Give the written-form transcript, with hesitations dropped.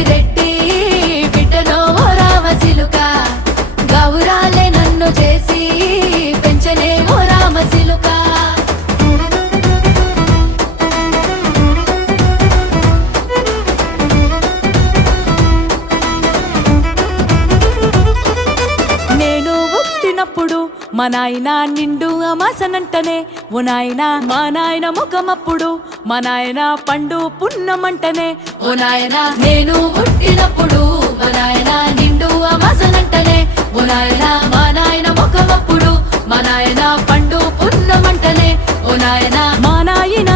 పెద్దిరెడ్డి బిడ్డలో ఓ రామచిలుక గౌరాలే నన్ను చేసి పెంచలే ఓ రామచిలుక నేను పుట్టినప్పుడు మా నాయన నిండు అమాసనంటనే ఓ నాయన మా నాయన ముఖమప్పుడు మా నాయన పండు పున్నమంటనే ఓ నాయన నేను పుట్టినప్పుడు మా నాయన నిండు అమాసనంటనే ఓ నాయన మా నాయన ముఖమప్పుడు మా నాయన పండు పున్నమంటనే ఓ నాయన మా నాయన